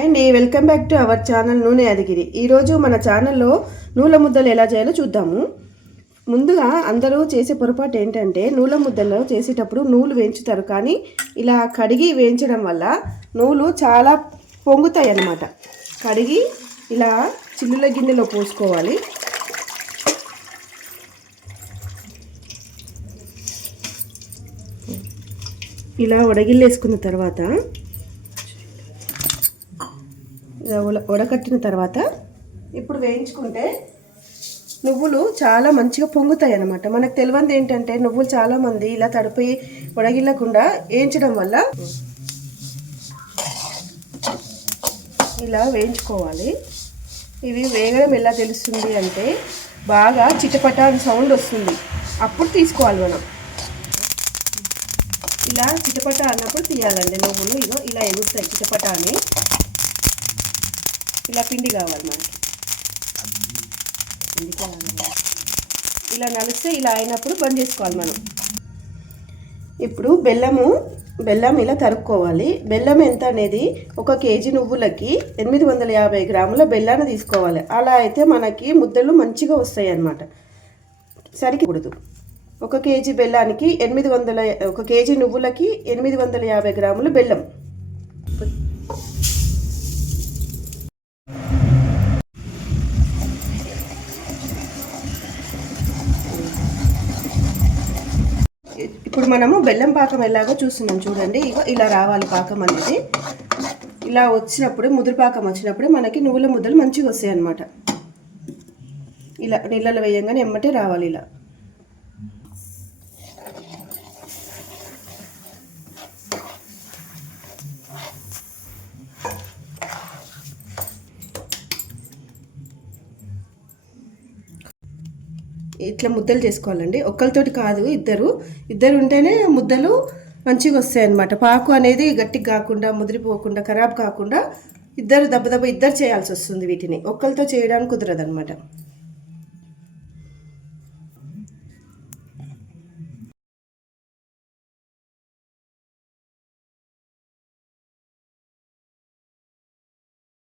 And welcome back to our channel నూనె అదిగిరి ఈరోజు మన ఛానల్లో నూల ముద్దలు ఎలా చేయాలో చూద్దాము. ముందుగా అందరూ చేసే పొరపాటు ఏంటంటే నూల ముద్దలు చేసేటప్పుడు నూలు వేయించుతారు. కానీ ఇలా కడిగి వేయించడం వల్ల నూలు చాలా పొంగుతాయి అన్నమాట. కడిగి ఇలా చిల్లుల గిన్నెలో పోసుకోవాలి. ఇలా వడగిల్లేసుకున్న తర్వాత ఉడకట్టిన తర్వాత ఇప్పుడు వేయించుకుంటే నువ్వులు చాలా మంచిగా పొంగుతాయి అన్నమాట మనకు తెలియంది ఏంటంటే నువ్వులు చాలామంది ఇలా తడిపోయి వడగిల్లకుండా వేయించడం వల్ల ఇలా వేయించుకోవాలి. ఇవి వేగడం ఎలా తెలుస్తుంది అంటే బాగా చిటపట అని సౌండ్ వస్తుంది. అప్పుడు తీసుకోవాలి మనం. ఇలా చిటపట అన్నప్పుడు తీయాలండి. నువ్వులు ఇగో ఇలా ఎగురుతాయి చిటపట అని ఇలా పిండి కావాలి మనకి. ఇలా నలిస్తే ఇలా అయినప్పుడు బంద్ చేసుకోవాలి మనం. ఇప్పుడు బెల్లము బెల్లం ఇలా తరుక్కోవాలి. బెల్లం ఎంత అనేది ఒక కేజీ నువ్వులకి ఎనిమిది వందల యాభై గ్రాముల బెల్లాన్ని తీసుకోవాలి. అలా అయితే మనకి ముద్దలు మంచిగా వస్తాయి అన్నమాట సరికూడదు ఒక కేజీ బెల్లానికి ఎనిమిది వందల ఒక కేజీ నువ్వులకి ఎనిమిది వందల యాభై గ్రాములు బెల్లం. ఇప్పుడు మనము బెల్లం పాకం ఎలాగో చూస్తున్నాం చూడండి. ఇగో ఇలా రావాలి పాకం అనేది. ఇలా వచ్చినప్పుడు ముదురు పాకం వచ్చినప్పుడు మనకి నువ్వుల ముద్దలు మంచిగా వస్తాయి అన్నమాట. ఇలా నీళ్ళలో వేయంగానే ఎమ్మటే రావాలి ఇలా. ఇట్లా ముద్దలు చేసుకోవాలండి. ఒక్కరితోటి కాదు ఇద్దరు. ఇద్దరు ఉంటేనే ముద్దలు మంచిగా వస్తాయి అన్నమాట పాకు అనేది గట్టిగా కాకుండా ముదిరిపోకుండా ఖరాబ్ కాకుండా ఇద్దరు దెబ్బ దెబ్బ ఇద్దరు చేయాల్సి వస్తుంది వీటిని. ఒక్కరితో చేయడానికి కుదరదు అనమాట